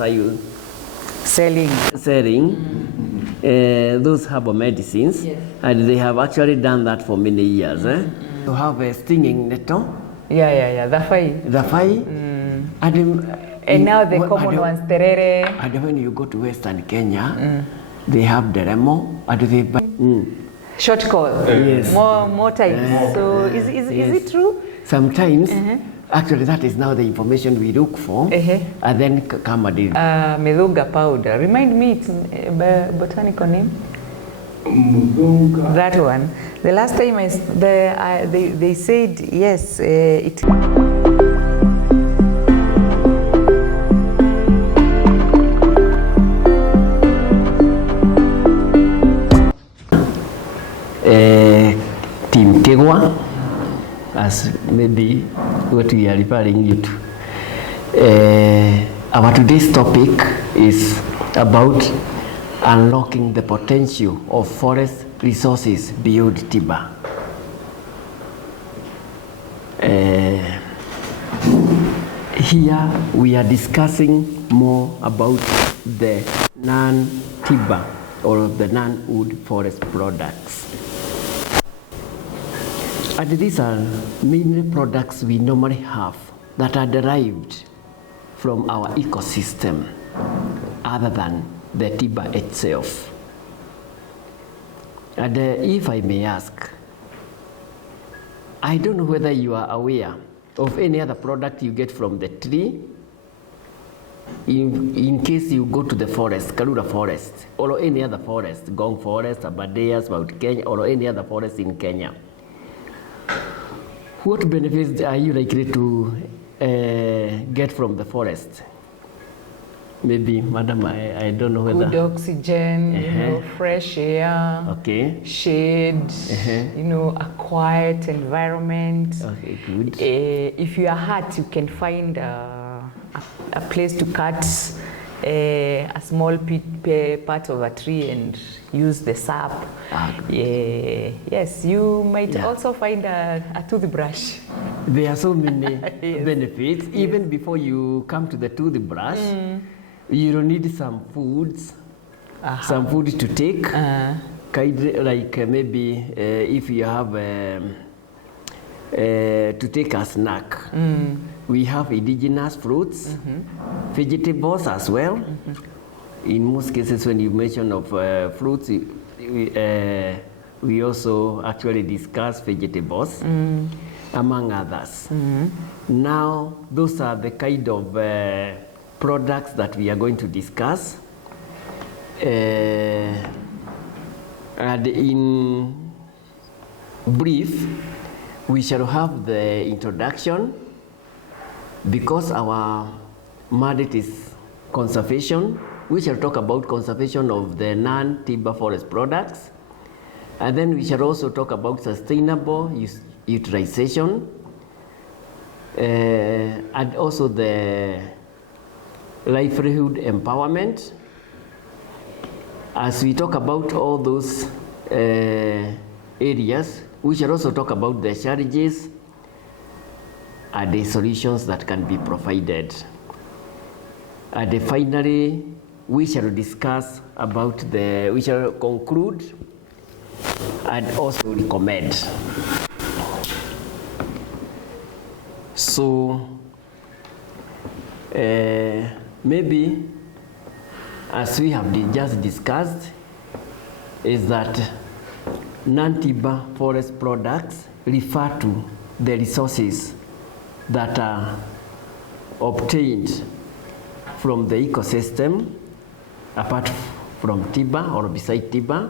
Masai selling those herbal medicines, yes. And they have actually done that for many years. To have a stinging nettle. The fai. And now the common ones, terere. And when you go to Western Kenya, they have deremo. And they buy short call. Yes. More times. So is it true? Sometimes. Actually, that is now the information we look for, and then Kamadi. Medunga powder. Remind me its botanical name. That one. The last time they said yes. It. Team Kigwa, as maybe what we are referring you to. Our today's topic is about unlocking the potential of forest resources beyond timber. Here we are discussing more about the non-timber or the non-wood forest products. And these are mainly products we normally have that are derived from our ecosystem other than the timber itself. And if I may ask, I don't know whether you are aware of any other product you get from the tree in case you go to the forest, Karura forest, or any other forest, Gong forest, Abadeas, Mount Kenya, or any other forest in Kenya. What benefits are you likely to get from the forest? Maybe, madam, I don't know whether. Good oxygen, fresh air, shade, a quiet environment. Okay, good. If you are hurt, you can find a place to cut a small part of a tree and use the sap. Yes, you might also find a toothbrush. There are so many benefits. Even before you come to the toothbrush, you will need some foods, some food to take. Like maybe if you have to take a snack. We have indigenous fruits, vegetables as well. In most cases, when you mention of fruits, we also actually discuss vegetables, among others. Now, those are the kind of products that we are going to discuss. And in brief, we shall have the introduction. Because our mandate is conservation, we shall talk about conservation of the non-timber forest products. And then we shall also talk about sustainable utilization and also the livelihood empowerment. As we talk about all those areas, we shall also talk about the challenges and the solutions that can be provided. And finally, we shall discuss about we shall conclude and also recommend. So, maybe, as we have just discussed, is that non-timber forest products refer to the resources that are obtained from the ecosystem, apart from timber or beside timber.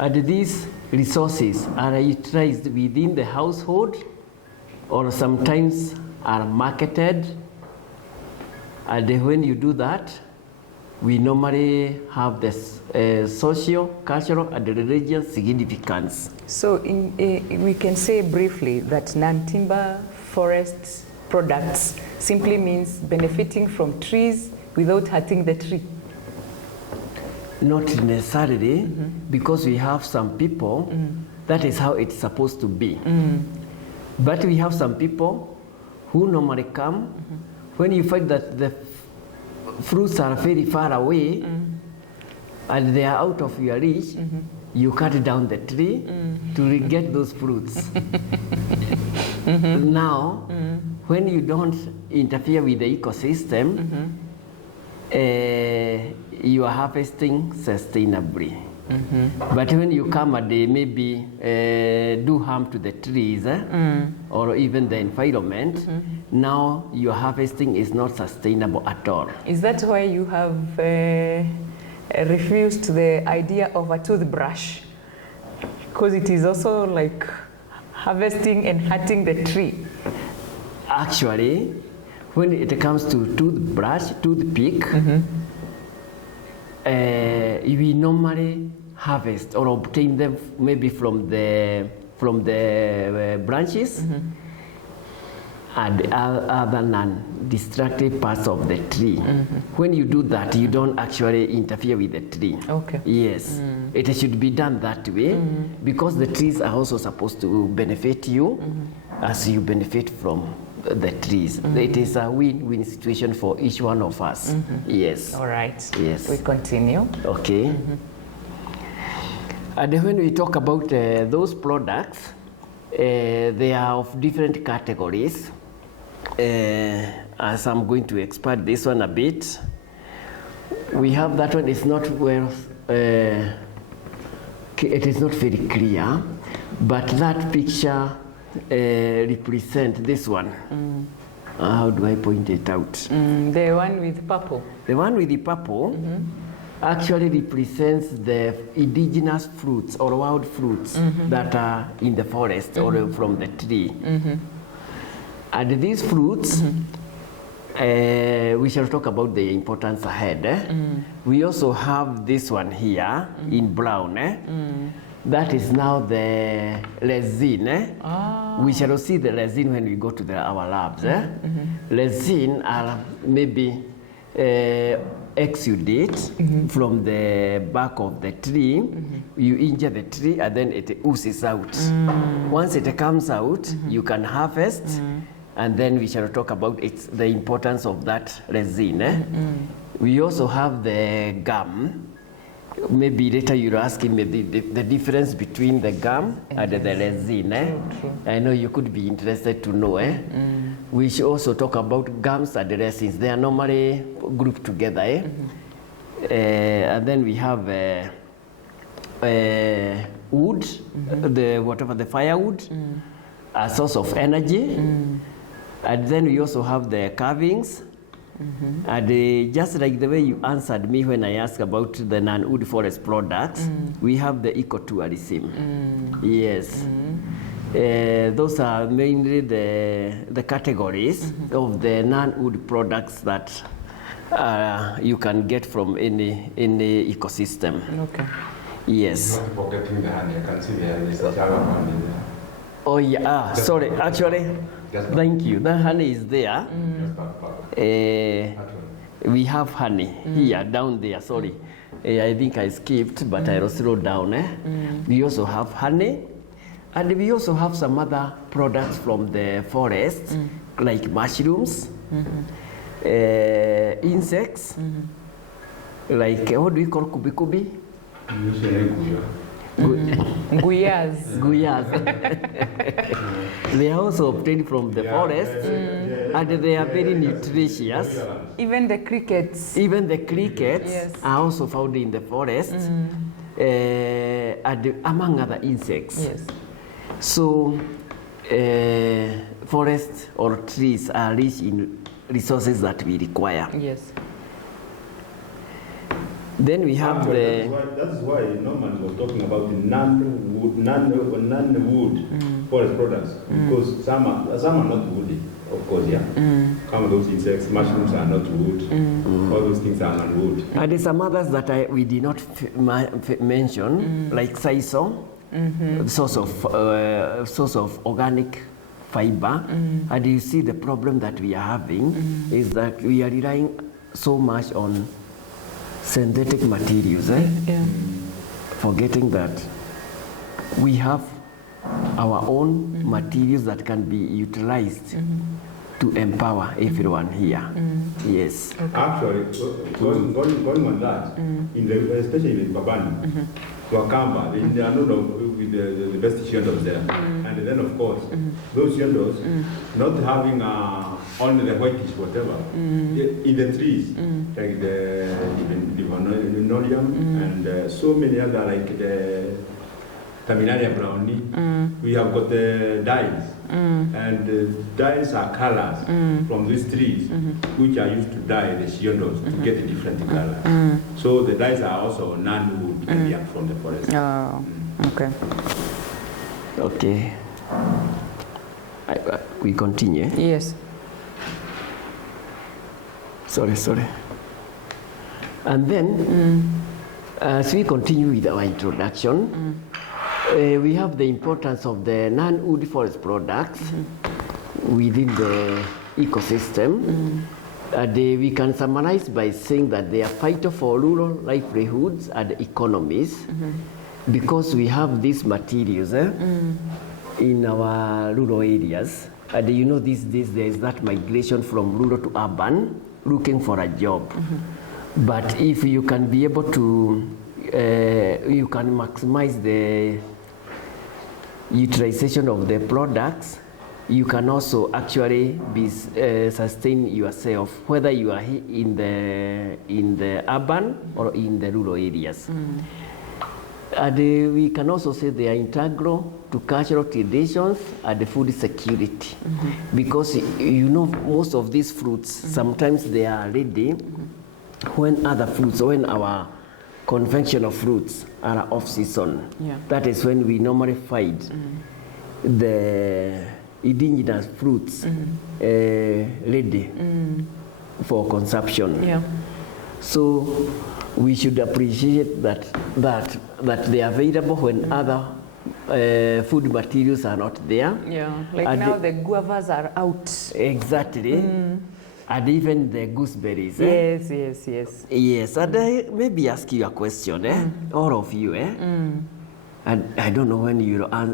And these resources are utilized within the household or sometimes are marketed. And when you do that, we normally have this social, cultural, and religious significance. So we can say briefly that non-timber forest products simply means benefiting from trees without hurting the tree. Not necessarily, because we have some people, that is how it's supposed to be. But we have some people who normally come, when you find that fruits are very far away and they are out of your reach, you cut down the tree to get those fruits. Now, when you don't interfere with the ecosystem, you are harvesting sustainably. But when you come and they maybe do harm to the trees or even the environment, now your harvesting is not sustainable at all. Is that why you have refused the idea of a toothbrush? Because it is also like harvesting and hurting the tree. Actually, when it comes to toothbrush, toothpick, we normally harvest or obtain them maybe from the branches and other non-destructive parts of the tree. When you do that, you don't actually interfere with the tree. Okay. Yes, it should be done that way because the trees are also supposed to benefit you as you benefit from the trees. It is a win-win situation for each one of us. Yes. All right. Yes. We continue. Okay. And when we talk about those products, they are of different categories. As I'm going to expand this one a bit, we have that one. It's not well. It is not very clear, but that picture represent this one. How do I point it out? The one with purple. The one with the purple actually represents the indigenous fruits or wild fruits that are in the forest or from the tree. And these fruits, we shall talk about the importance ahead. We also have this one here in brown. That is now the resin. We shall see the resin when we go to our labs. Resin are maybe exudate from the bark of the tree. You injure the tree and then it oozes out. Once it comes out, you can harvest, and then we shall talk about the importance of that resin. We also have the gum. Maybe later you're asking me the difference between the gum and the resin. True. I know you could be interested to know. We should also talk about gums and resins. They are normally grouped together. And then we have wood, the firewood, a source of energy. And then we also have the carvings. And just like the way you answered me when I asked about the non-wood forest products, we have the ecotourism. Yes. Those are mainly the categories of the non-wood products that you can get from any ecosystem. Okay. Yes. Not forgetting the honey. I can see there is a jar of honey there. Oh yeah, sorry. Actually, thank you. The honey is there. We have honey here, down there. Sorry, I think I skipped, but I will slow down. We also have honey, and we also have some other products from the forest, like mushrooms, insects, like what do we call kubi-kubi? Guyas. Guyas. They are also obtained from the forest, and they are very nutritious. Even the crickets. Even the crickets Yes. are also found in the forest, and among other insects. Yes. So, forests or trees are rich in resources that we require. Yes. Then we have Actually, that's why Norman was talking about the non-wood forest products, because some are not woody, of course, yeah. Some of those insects, mushrooms are not wood. All those things are not wood. And there's some others that we did not mention, like sisal, source of organic fiber. And you see the problem that we are having is that we are relying so much on synthetic materials, forgetting that we have our own materials that can be utilized to empower everyone here. Yes. Actually, going on that, especially in Babani, Wakamba, they are known with the best shendos there. And then, of course, those shendos, not having only the whitish whatever, in the trees, like the linoleum and so many other, like the Terminalia brownie, we have got the dyes. And the dyes are colors from these trees, which are used to dye the shendos to get a different color. So the dyes are also non-wood and they are from the forest. Oh, okay. Okay. We continue. Yes. Sorry. And then, as we continue with our introduction, we have the importance of the non-wood forest products within the ecosystem. We can summarize by saying that they are vital for rural livelihoods and economies because we have these materials in our rural areas. And you know, these days there is that migration from rural to urban looking for a job. But if you can be able to, you can maximize the utilization of the products, you can also actually be sustain yourself, whether you are in the urban or in the rural areas. And we can also say they are integral to cultural traditions and food security, because you know most of these fruits sometimes they are ready when other fruits, when our conventional fruits are off season. That is when we normally find the indigenous fruits ready for consumption. So we should appreciate that they are available when other food materials are not there. Like and now the guavas are out. Exactly. And even the gooseberries. Yes. And I maybe ask you a question, all of you, and I don't know when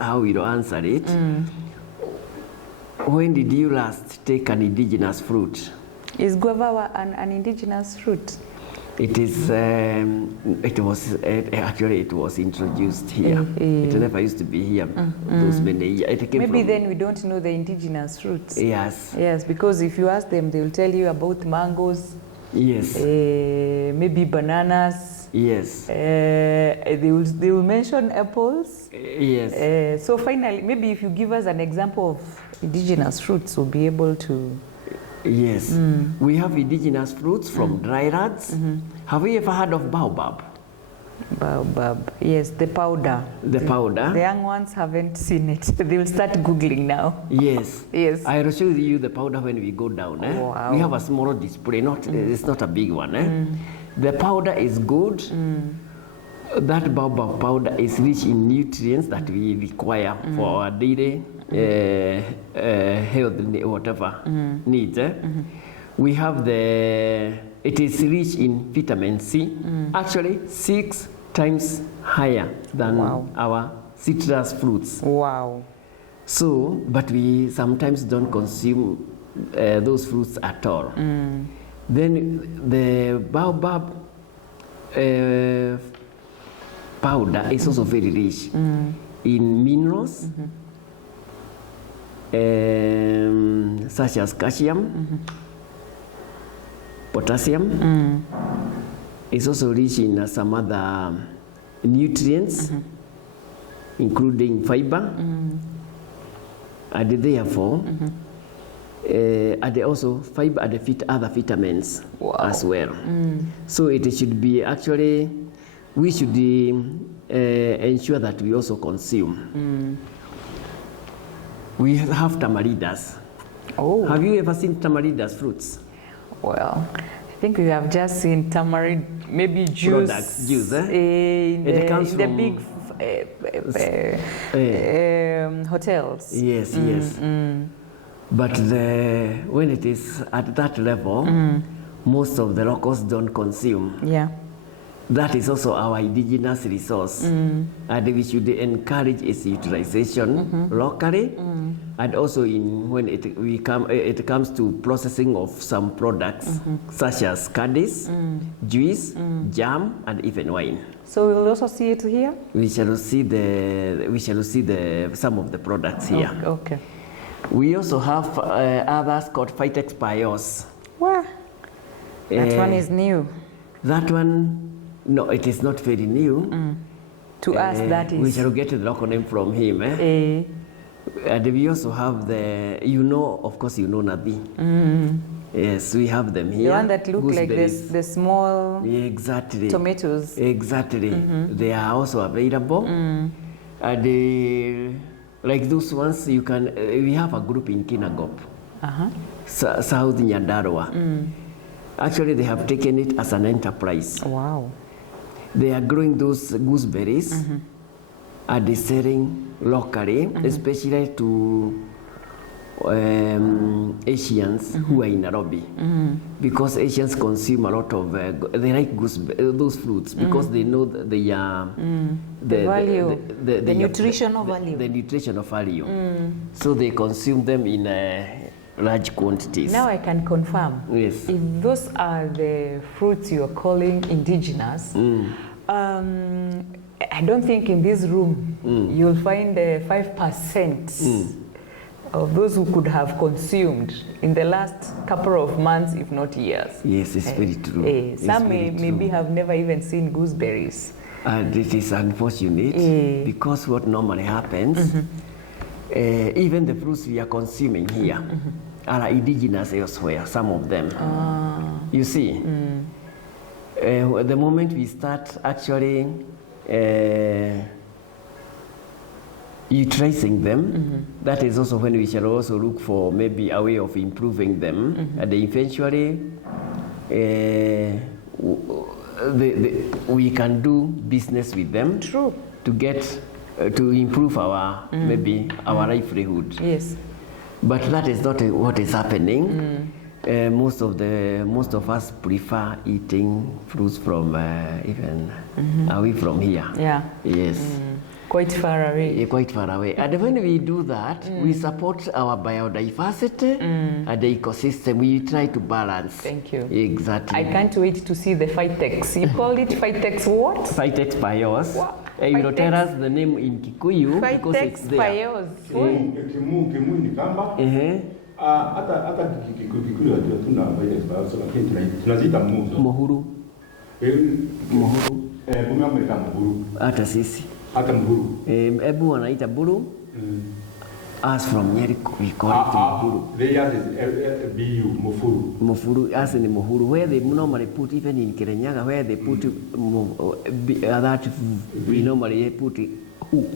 how you'll answer it. When did you last take an indigenous fruit? Is guava an indigenous fruit? It is. It was introduced here. It never used to be here. Those many years. Maybe then we don't know the indigenous fruits. Yes, because if you ask them, they will tell you about mangoes. Yes. Maybe bananas. Yes. They will mention apples. Yes. So finally, maybe if you give us an example of indigenous fruits, we'll be able to. Yes. We have indigenous fruits from dry rats. Have you ever heard of baobab? Baobab. Yes, the powder. The powder. The young ones haven't seen it. They will start Googling now. Yes. Yes. I will show you the powder when we go down. Wow. We have a small display. It's not a big one. The powder is good. That baobab powder is rich in nutrients that we require for our daily health, whatever needs. We have it is rich in vitamin C, actually 6 times higher than our citrus fruits. Wow. So, but we sometimes don't consume those fruits at all. Then the baobab powder is also very rich in minerals, such as calcium, potassium. It's also rich in some other nutrients, including fiber, and therefore, and also fiber and other vitamins as well. So it should be actually, we should ensure that we also consume. We have tamarindas. Have you ever seen tamarindas fruits? Well, I think we have just seen tamarind, maybe juice. Products, juice, in the big hotels. Yes, yes. But when it is at that level, most of the locals don't consume. that is also our indigenous resource, and we should encourage its utilization locally, and also when it comes to processing of some products such as candies, juice, jam, and even wine. So we'll also see it here? We shall see some of the products here. Okay. We also have others called Phytex Bios. Wow. That one is new. That one, no, it is not very new. To us, that is. We shall get the local name from him. And we also have of course, Nabi. Yes, we have them here. The one that look like this, the small tomatoes. Exactly. They are also available. And like those ones, you can. We have a group in Kinangop, South Nyandarua. Actually, they have taken it as an enterprise. Wow. They are growing those gooseberries and they're selling locally, especially to Asians who are in Nairobi. Because Asians consume a lot of, they like those fruits because they know that they are the value, the nutritional value. The nutritional value. So they consume them in large quantities. Now I can confirm. Yes. If those are the fruits you're calling indigenous, I don't think in this room you'll find 5% of those who could have consumed in the last couple of months, if not years. Yes, it's very true. Some maybe have never even seen gooseberries. And it is unfortunate because what normally happens, even the fruits we are consuming here are indigenous elsewhere, some of them. You see, the moment we start actually utilizing them, that is also when we shall also look for maybe a way of improving them, and eventually we can do business with them. True. To get to improve our maybe our livelihood. Yes. But that is not what is happening. Most of us prefer eating fruits from even away from here. Yeah. Yes. Quite far away. Quite far away. And when we do that, we support our biodiversity and the ecosystem. We try to balance. Thank you. Exactly. I can't wait to see the Phytex. You call it Phytex what? Phytex Bios. Wow. You will tell us the name in Kikuyu because it's Phytex there. Bios. Kimu ni kamba. Hata Kikuyu hatuna Phytex Bios, lakini tunaziita muzo. Mohuru. Mohuru. Kumameka Mohuru. Hata sisi. Hata Mohuru. Ebu wanaita buru. Us from Nyeri, we call it Mohuru. Theirs is BU, Mofuru. Mofuru, us in Mohuru, where they normally put, even in Kirinyaga, where they put that we normally put who.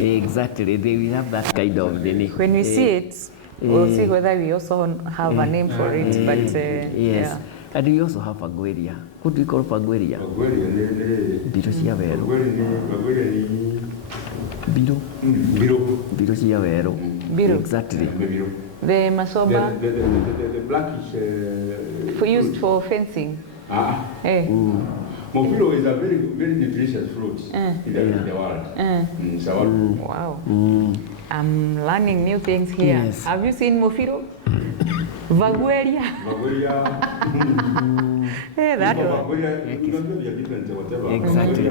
Exactly, they will have that kind of the name. When we see it, we'll see whether we also have a name for it. But yes. Yeah. And we also have Pagueria. What do you call Pagueria? Biro cia Vero. Biro. Biro cia Vero. Biro. Exactly. The masoba. The blackish. Used for fencing. Mofilo is a very, very nutritious fruit in the world. Wow. I'm learning new things here. Yes. Have you seen Mofilo? Vagueria. That one. Vagueria, different, whatever. Exactly.